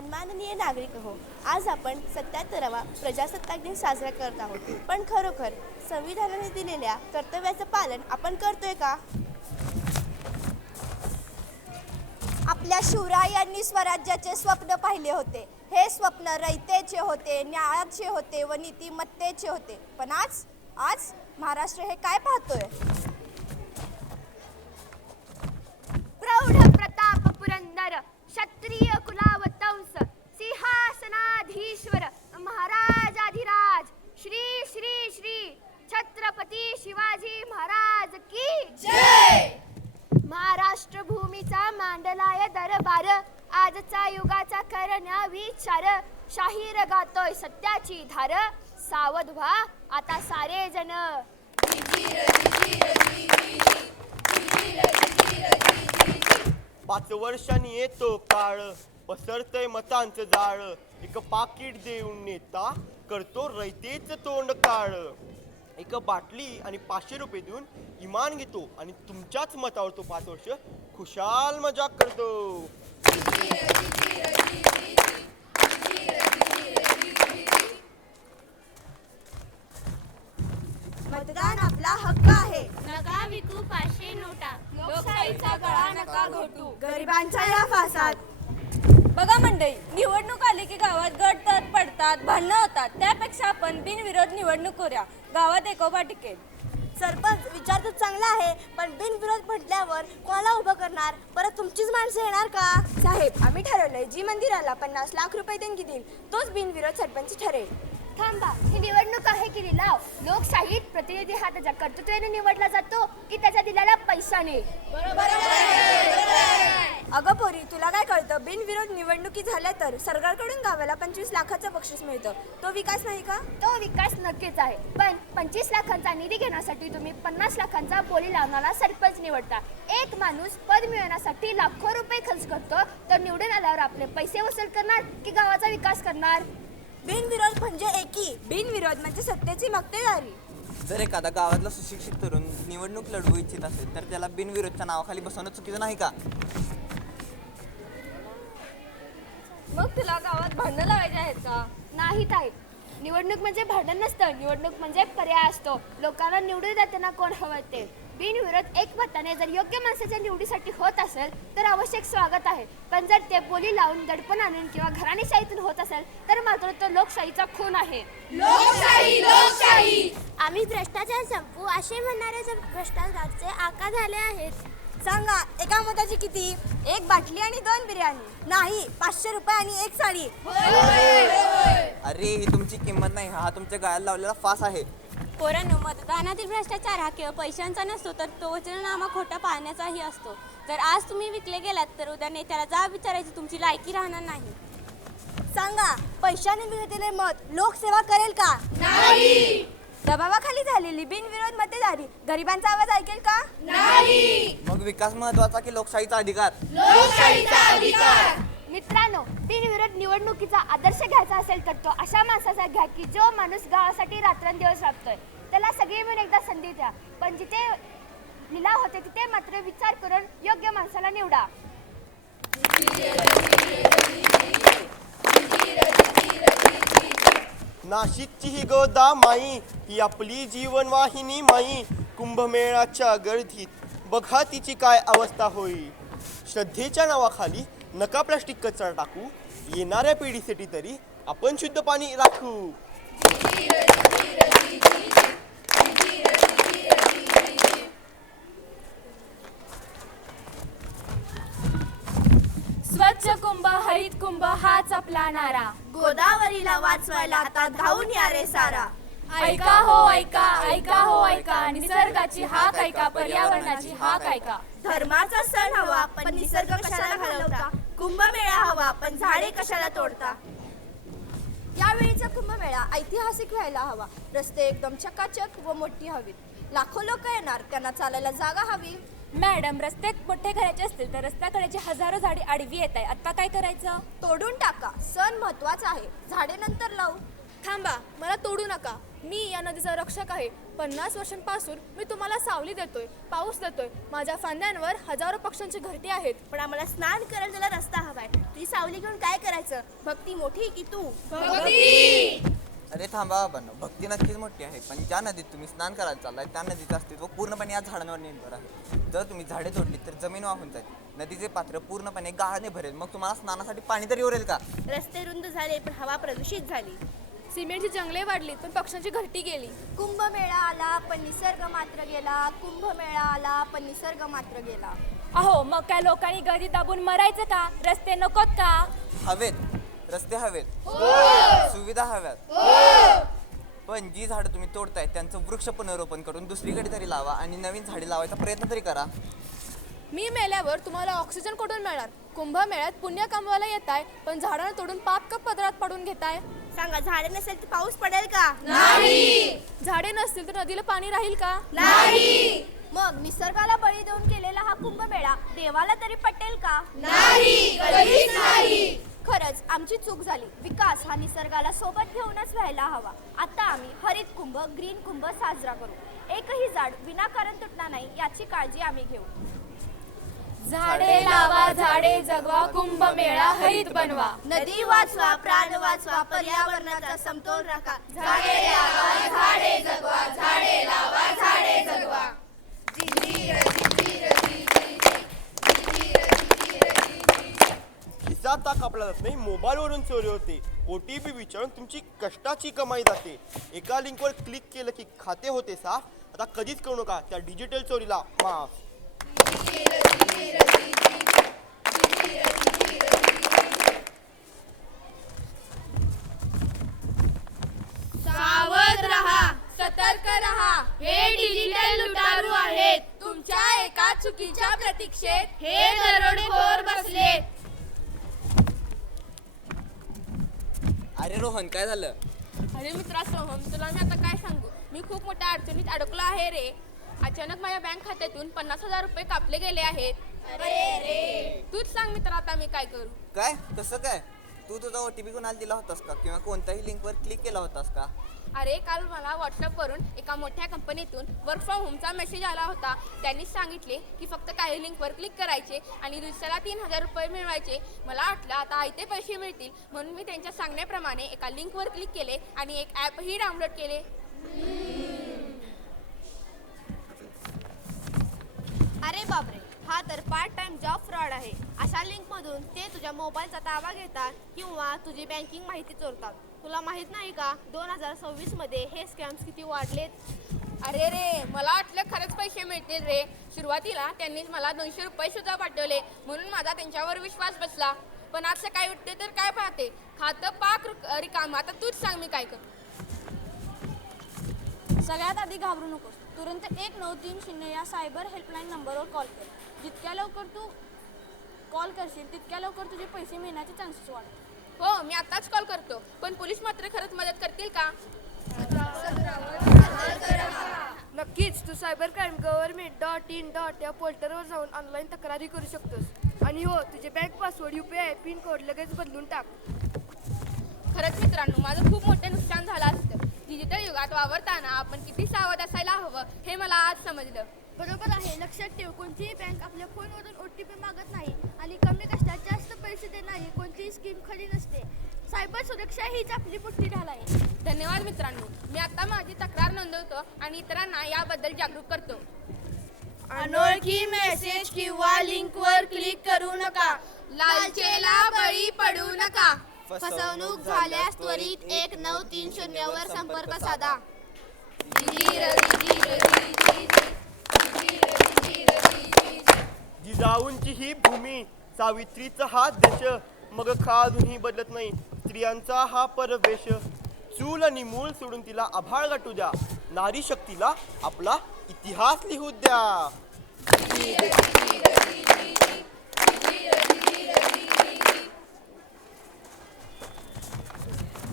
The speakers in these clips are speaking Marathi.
सन्माननीय नागरिक हो, आज आपण 77वा प्रजासत्ताक दिन साजरा करत आहोत. पण खरोखर संविधानाने दिलेल्या कर्तव्याचं पालन आपण करतोय का? आपल्या शिवरायांनी स्वराज्याचे स्वप्न पाहिले होते. हे स्वप्न रयतेचे होते, न्यायाचे होते व नीतिमत्तेचे होते. पण आज महाराष्ट्र हे काय पाहतोय? प्रौढ प्रताप पुरंदर क्षत्रिय कुलावतंस सिंहासनाधीश्वर महाराजाधिराज श्री श्री श्री छत्रपती शिवाजी महाराज की जय. महाराष्ट्र भूमीचा मांडलाय दरबार, आजचा युगाचा करण्या विचार. शाहीर गातोय सत्याची धार, सावध व्हा आता सारे जण. 5 वर्षांनी येतो काळ, पसरतय मतांचं जाळ. एक पाकिट देऊन नेता करतो रयतेच तोंड काळ. एक बाटली आणि 500 रुपये देऊन इमान घेतो आणि तुमच्याच मतावर तो 5 वर्ष खुशाल मजाक करतो. मतदान आपला हक्क आहे. नका विकू 500 नोटा, लोकशाहीचा गळा नका घोटू. गरिबांच्या या फासात. बघा मंडळी, निवडणूक आली की गावात गटतात, पडतात, भांडणं होतात. त्यापेक्षा आपण बिनविरोध निवडणूक करूया, गावात एकोपा टिकेल. सरपंच, विचार तर चांगला आहे, पण बिनविरोध म्हटल्यावर कोणाला उभं करणार? परत तुमचीच माणसं येणार का? साहेब, आम्ही ठरवलंय, जी मंदिराला 50 लाख रुपये देणगी देईल तोच बिनविरोध सरपंच ठरेल. थांबा, ही निवडणूक आहे की लिलाव? लोकशाहीत प्रतिनिधी हा त्याच्या कर्तृत्वाने निवडला जातो की त्याच्या दिलेल्या पैशाने? अगं पोरी, तुला काय कळतं? बिनविरोध निवडणुकी झाल्या तर सरकारकडून गावाला 25 लाखाचं बक्षीस मिळतं. तो विकास नाही का? तो विकास नक्कीच आहे, पण 25 लाखांचा निधी घेण्यासाठी तुम्ही 50 लाखांचा बोली लावणारा सरपंच निवडता. एक माणूस पद मिळवण्यासाठी लाखो रुपये खर्च करतो, तर निवडून आल्यावर आपले पैसे वसूल करणार की गावाचा विकास करणार? बिनविरोध म्हणजे एकी. बिनविरोध म्हणजे सत्तेची मक्तेदारी. जर एखादा गावातला सुशिक्षित तरुण निवडणूक लढवू इच्छित असेल तर त्याला बिनविरोधच्या नावाखाली बसवणं चुकीचं नाही का? मग तुला गावात भांडणं लावायचे आहेत का? नाहीत आहेत. निवडणूक म्हणजे भांडण नसतं, निवडणूक म्हणजे पर्याय असतो. लोकांना निवडून देताना कोण हवं ते. बिनविरोध एकमताने जर योग्य माणसाच्या निवडीसाठी होत असेल तर आवश्यक स्वागत आहे, पण जर ते बोली लावून दडपण आणून किंवा घराणेशाहीतून होत असेल तर मात्र तो लोकशाहीचा खून आहे. लोकशाही. आम्ही भ्रष्टाचार संपवू असे म्हणणारे भ्रष्टाचारचे आका झाले आहेत. सांगा, एका मताची किती? 1 बाटली आणि 2 बिर्याणी. नाही, 500 रुपये आणि 1 साडी. अरे, ही तुमची किंमत नाही, हा तुमच्या गळ्याला लावलेला फास आहे. पोरांनो, मतदानातील भ्रष्टाचार हा केवळ पैशांचा नसतो, तर तो वचननामा खोटा पाळण्याचाही असतो. जर आज तुम्ही विकले गेलात तर उद्या नेत्याला जाब विचारायची तुमची लायकी राहणार नाही. सांगा, पैशाने मिळतेले मत लोकसेवा करेल का? नाही. दबावाखाली झालेली बिनविरोध मतदारी गरिबांचा आवाज ऐकेल का? नाही. मग विकास महत्वाचा की लोकशाहीचा अधिकार? मित्रांनो, बिनविरोध निवडणुकीचा आदर्श घ्यायचा असेल तर तो अशा माणसाचा घ्या की जो माणूस गावासाठी रात्रंदिवस राबतोय. त्याला सगळी मिळून एकदा संधी द्या, पण जिथे लिलाव होते तिथे मात्र विचार करून योग्य माणसाला निवडा. नाशिकची ही गोदा माई, ही आपली जीवनवाहिनी माई. कुंभमेळ्याच्या गर्दीत बघा तिची काय अवस्था होई. श्रद्धेच्या नावाखाली नका प्लास्टिक कचरा टाकू, येणाऱ्या पिढीसाठी तरी आपण शुद्ध पाणी राखू. स्वच्छ कुंभ हरित कुंभ हाच आपला नारा. गोदावरीला वाचवायला आता धावून या रे सारा. ऐका हो ऐका, ऐका हो ऐका, निसर्गाची हाक ऐका, पर्यावरणाची हाक ऐका. धर्माचा सण हवा पण निसर्ग कशाला घालवता? कुंभमेळा हवा पण झाडे कशाला तोडता? यावेळीचा कुंभमेळा ऐतिहासिक व्हायला हवा. रस्ते एकदम चकाचक व मोठी हवीत. लाखो लोक येणार, त्यांना चालायला जागा हवी. मॅडम, रस्ते मोठे करायचे असतील तर रस्त्याकडेची हजारो झाडे आडवी येत आहे. आता काय करायचं? तोडून टाका. सण महत्वाचा आहे, झाडे नंतर लावू. थांबा, मला तोडू नका. मी या नदीचा रक्षक आहे. 50 वर्षांपासून मी तुम्हाला सावली देतोय, पाऊस देतोय. माझ्या फांद्यांवर हजारो पक्ष्यांची घरटी आहेत. पण आम्हाला स्नान करायला त्याला रस्ता हवाय. तुझी सावली घेऊन काय करायचं? भक्ती मोठी की तू? अरे थांबा बाबांनो, भक्ती नक्कीच मोठी आहे, पण ज्या नदीत तुम्ही स्नान करायला चाललाय त्या नदीचं अस्तित्व पूर्णपणे या झाडांवर निर्भर आहे. जर तुम्ही झाडे तोडली तर जमीन वाहून जाईल, नदीचे पात्र पूर्णपणे गाळाने भरेल, मग तुम्हाला स्नानासाठी पाणी तरी उरेल का? रस्ते रुंद झाले पण हवा प्रदूषित झाली. सिमेंटची जंगले वाढली पण पक्ष्यांची घरटी गेली. कुंभमेळा आला पण निसर्ग मात्र गेला. कुंभमेळा आला पण निसर्ग मात्र गेला. अहो, मग काय लोकांनी गर्दी दाबून मरायचं का? रस्ते नकोत का? हवेत, रस्ते हवेत, सुविधा हव्यात, पण जी झाडं तुम्ही तोडताय त्यांचं वृक्ष पुनरोपण करून दुसरीकडे तरी लावा आणि नवीन झाडे लावायचा प्रयत्न तरी करा. मी मेल्यावर तुम्हाला ऑक्सिजन कुठून मिळणार? कुंभमेळ्यात पुण्य कमवायला येताय पण झाडांना तोडून पाप का पदरात पडून घेताय? सांगा, झाडे नसेल तर पाऊस पडेल का? झाडे नसतील तर नदीला पाणी राहील का? मग निसर्गाला बळी देऊन केलेला हा कुंभमेळा देवाला तरी पटेल का? खरंच आमची चूक झाली. विकास हा निसर्गाला सोबत घेऊनच व्हायला हवा. आता आम्ही हरित कुंभ, ग्रीन कुंभ साजरा करू. एकही झाड विनाकारण तुटणार नाही याची काळजी आम्ही घेऊ. झाडे लावा, झाडे जगवा, कुंभमेळा हरित बनवा. नदी वाचवा, प्राण वाचवा, पर्यावरणाचा समतोल राखा. झाडे लावा, झाडे जगवा, झाडे लावा, झाडे जगवा. खिसा कापला जात नाही, मोबाईलवरून चोरी होते. OTP विचारून तुमची कष्टाची कमाई जाते. एका लिंकवर क्लिक केलं की खाते होते साफ. आता कधीच करू नका त्या डिजिटल चोरीला माफ. सावध रहा, सतर्क रहा, हे डिजिटल लुटारू आहेत. तुमच्या एका चुकीच्या प्रतीक्षेत हे दरोडेखोर बसले. अरे रोहन, काय झालं? अरे मित्रा सोहम, तुला मी आता काय सांगू? मी खूप मोठ्या अडचणीत अडकलो आहे रे. अचानक माझ्या बँक खात्यातून 50,000 रुपये कापले गेले आहेत. तूच सांग मित्रा, आता मी काय करू? काय? कसं काय? तू तुझा OTP कोणाला दिला होतास का किंवा कोणत्याही लिंकवर क्लिक केला होतास का? अरे काल मला व्हॉट्सअपवरून एका मोठ्या कंपनीतून वर्क फ्रॉम होमचा मेसेज आला होता. त्यांनी सांगितले की फक्त काही लिंकवर क्लिक करायचे आणि दिवसाला 3,000 रुपये मिळवायचे. मला वाटलं आता आयते पैसे मिळतील, म्हणून मी त्यांच्या सांगण्याप्रमाणे एका लिंकवर क्लिक केले आणि एक ॲपही डाउनलोड केले. अरे बापरे, हा तर पार्ट टाइम जॉब फ्रॉड आहे. अशा लिंकमधून ते तुझ्या मोबाईलचा ताबा घेतात किंवा तुझी बँकिंग माहिती चोरतात. तुला माहित नाही का 2026 मध्ये हे स्कॅम्स किती वाढलेत? अरे रे, मला वाटलं खरंच पैसे मिळतील रे. सुरुवातीला त्यांनी मला 200 रुपये सुद्धा पाठवले, म्हणून माझा त्यांच्यावर विश्वास बसला. पण आज सकाळी उठते तर काय पाहते, खातं पाक रिकामं. आता तूच सांग मी काय करू? सगळ्यात आधी घाबरू नकोस. तुरंत 1930 या सायबर हेल्पलाईन नंबरवर कॉल कर. जितक्या लवकर तू कॉल करशील तितक्या लवकर तुझे पैसे मिळण्याचे चान्सेस वाढतात. हो, मी आताच कॉल करतो. पण पोलीस मात्र खरंच मदत करतील का? नक्कीच. तू सायबर क्राईम government.in. या पोर्टलवर जाऊन ऑनलाईन तक्रारी करू शकतोस. आणि हो, तुझे bank password, UPI pin code लगेच बदलून टाक. खरंच मित्रांनो, माझं खूप मोठं नुकसान झालं असतं. डिजिटल युगात वावरताना आपण किती सावध असायला हवं हे मला आज समजलं. बरोबर आहे. लक्षात ठेव, कोणतीही बँक आपल्या फोनवरून OTP मागत नाही आणि कमी कष्टात जास्त पैसे देणारी कोणतीही स्कीम खरी नसते. सायबर सुरक्षा हीच आपली मोठी ढाल आहे. धन्यवाद मित्रांनो. मी आता माझी तक्रार नोंदवतो आणि इतरांना याबद्दल जागरूक करतो. अनोळखी मेसेज किंवा लिंकवर क्लिक करू नका. लालचेला बळी पडू नका. फसवणूक झाल्यास त्वरित 1930 वर संपर्क साधा. जिजाऊंची ही भूमी, सावित्रीचा हा देश, मग का अजूनही बदलत नाही स्त्रियांचा हा परवेश. चूल आणि मूल सोडून तिला आभाळ गाठू द्या, नारी शक्तीला आपला इतिहास लिहू द्या.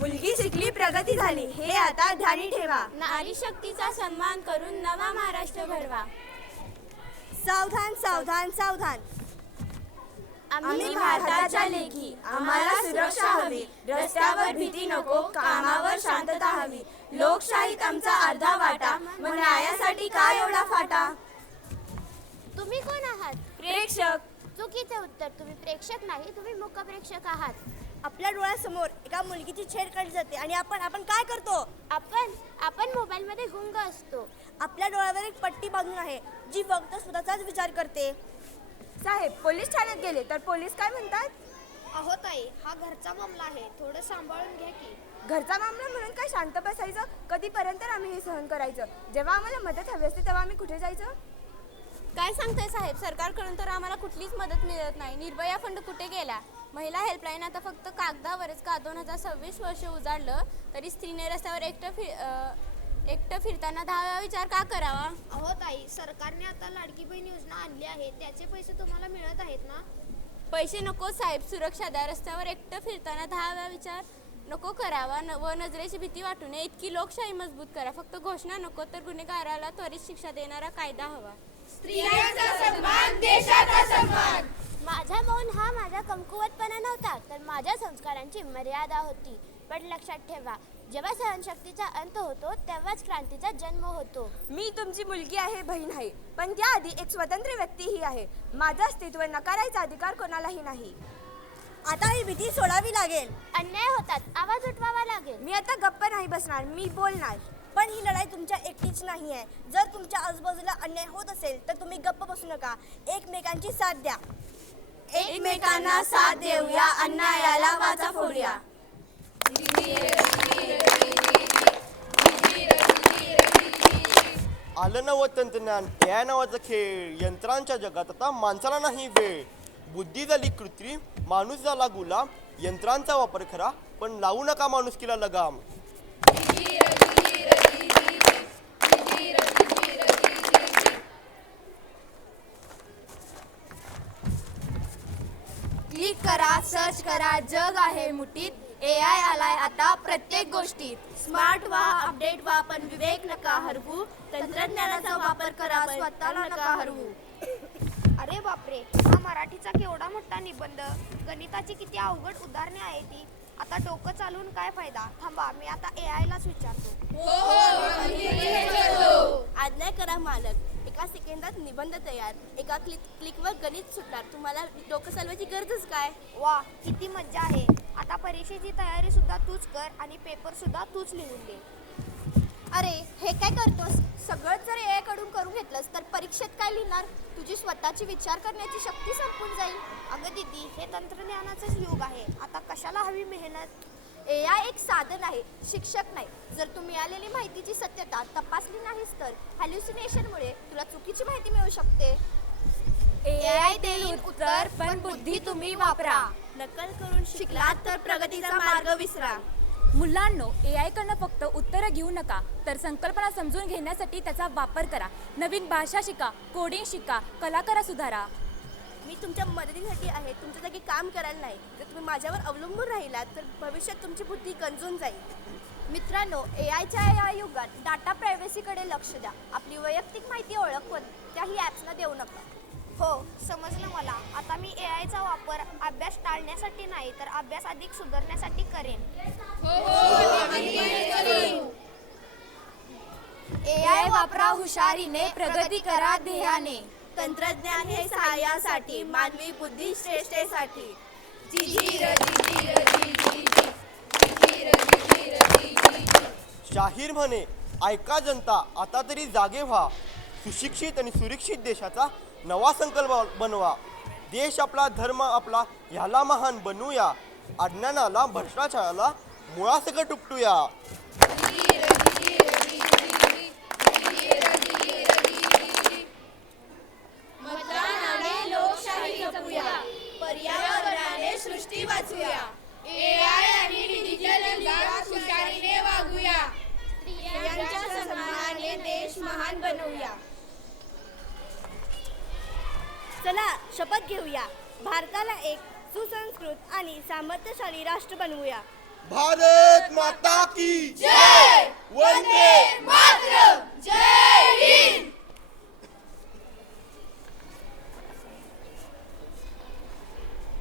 मुलगी शिकली, प्रगती झाली, हे आता ध्यानी ठेवा. नारी शक्तीचा सन्मान करून नवा महाराष्ट्र घडवा. सावधान, सावधान, सावधान. आम्ही भारताच्या लेकी, आम्हाला सुरक्षा हवी. रस्त्यावर भीती नको, कामावर शांतता हवी. लोकशाहीत आमचा अर्धा वाटा, मग न्यायासाठी काय एवढा फाटा? तुम्ही कोण आहात? प्रेक्षक. चुकीचे उत्तर. तुम्ही प्रेक्षक नाही, तुम्ही मूक प्रेक्षक आहात. आपल्या डोळ्यासमोर एका मुलगीची छेड काढली जाते आणि आपण काय करतो? आपण मोबाईलमध्ये गुंग असतो. आपल्या डोळ्यावर एक पट्टी बांधून आहे जी फक्त स्वतःचाच विचार करते. साहेब, पोलीस ठाण्यात गेले तर पोलीस काय म्हणतात? अहो ताई, हा घरचा मामला आहे, थोडं सांभाळून घ्या की. घरचा मामला म्हणून काय शांत बसायचं? कधीपर्यंत आम्ही हे सहन करायचं? जेव्हा आम्हाला मदत हवी असते तेव्हा आम्ही कुठे जायचं? काय सांगताय साहेब, सरकारकडून तर आम्हाला कुठलीच मदत मिळत नाही. निर्भया फंड कुठे गेला? महिला हेल्पलाईन आता फक्त कागदावरच का? 2026 वर्ष उजाडलं तरी स्त्रीने रस्त्यावर एकटं फिरताना 10 वेळा विचार का करावा? अहो ताई, सरकारने आता लाडकी बहीण योजना आणली आहे, त्याचे पैसे तुम्हाला मिळत आहेत ना? पैसे नको साहेब, सुरक्षा द्या. रस्त्यावर एकटं फिरताना 10 वेळा विचार नको करावा व नजरेची भीती वाटू नये इतकी लोकशाही मजबूत करा. फक्त घोषणा नको तर गुन्हेगाराला त्वरित शिक्षा देणारा कायदा हवा. माझा मौन हा माझा कमकुवतपणा नव्हता, तर माझ्या संस्कारांची मर्यादा होती. पण लक्षात ठेवा, जेव्हा सहनशक्तीचा अंत होतो तेव्हाच क्रांतीचा जन्म होतो. मी तुमची मुलगी आहे, बहीण आहे, पण त्याआधी एक स्वतंत्र व्यक्तीही आहे. माझं अस्तित्व नकारायचा अधिकार कोणालाही नाही. आता ही भीती सोडावी लागेल. अन्याय होतात, आवाज उठवावा लागेल. मी आता गप्प नाही बसणार, मी बोलणार. पण ही लढाई तुमच्या एकटीच नाही आहे. जर तुमच्या आजूबाजूला अन्याय होत असेल तर तुम्ही गप्प बसू नका, एकमेकांची साथ द्या. एकमेकांना साथ देऊया, अन्यायाला वाचा फोडूया. आलं नवं तंत्रज्ञान, या नावाचा खेळ. यंत्रांच्या जगात आता माणसाला नाही वेळ. बुद्धी झाली कृत्रिम, माणूस झाला गुलाम. यंत्रांचा वापर करा, पण लावू नका माणुसकीला लगाम. क्लिक करा, सर्च करा, जग आहे मुठीत. AI आलाय आता प्रत्येक गोष्टीत. स्मार्ट व्हा, अपडेट व्हा, पण विवेक नका हरवू. तंत्रज्ञानाचा वापर करा, स्वतःला नका हरवू. अरे बापरे, हा मराठीचा केवढा मोठा निबंध. गणिताची किती अवघड उदाहरणे आहे ती. आता डोकं चालवून काय फायदा? थांबा, मी आता AI लाच विचारतो. आज्ञा करा मालक. एका सेकंदात निबंध तयार. एका क्लिकवर गणित सुटणार. तुम्हाला डोकं चालवायची गरजच काय? वा, किती मज्जा आहे. आता परीक्षेची तयारी सुद्धा तूच कर आणि पेपर सुद्धा तूच लिहून दे. अरे, हे काय करतोस? सगळंच जर AI कडून करून घेतलंस तर परीक्षेत काय लिहिणार? तुझी स्वतःची विचार करण्याची शक्ती संपून जाईल. अगं दीदी, हे तंत्रज्ञानाचंच युग आहे. आता कशाला हवी मेहनत? AI एक साधन आहे, शिक्षक नाही. जर तू मिळालेली माहितीची सत्यता तपासली नाहीस तर हॅल्युसिनेशनमुळे तुला चुकीची माहिती मिळू शकते. AI देईल उत्तर, पण बुद्धी तुम्ही वापरा. नकल करून शिकलात तर प्रगतीचा मार्ग विसरा. मुलांनो, AI कडनं फक्त उत्तरं घेऊ नका, तर संकल्पना समजून घेण्यासाठी त्याचा वापर करा. नवीन भाषा शिका, कोडिंग शिका, कलाकारा सुधारा. मी तुमच्या मदतीसाठी आहे, तुमच्या जागी काम करायला नाही. जर तुम्ही माझ्यावर अवलंबून राहिलात तर भविष्यात तुमची बुद्धी गंजून जाईल. मित्रांनो, AIच्या या युगात डाटा प्रायव्हसीकडे लक्ष द्या. आपली वैयक्तिक माहिती ओळख कोणत्याही ॲप्सना देऊ नका. हो, समजलं मला. आता मी AIचा वापर अभ्यास टाळण्यासाठी नाही तर अभ्यास अधिक सुधारण्यासाठी करेन. AI वापरा हुशारीने, प्रगती करा ध्येयाने. तंत्रज्ञान हे सहाय्यासाठी, मानवी बुद्धी श्रेष्ठतेसाठी. शाहीर म्हणे, ऐका जनता, आता तरी जागे व्हा. सुशिक्षित आणि सुरक्षित देशाचा नवा संकल्प बनवा. देश आपला, धर्म आपला, ह्याला महान बनवूया. अज्ञानाला, भ्रष्टाचाराला मुळासकट उपटूया. पर्यावरणाने सृष्टी वाचूया. AI आणि डिजिटल युगात हुशारीने वागूया. स्त्रियांच्या सन्मानाने देश महान बनवूया. चला शपथ घेऊया. भारताला एक सुसंस्कृत आणि सामर्थ्यशाली राष्ट्र बनवूया. भारत माता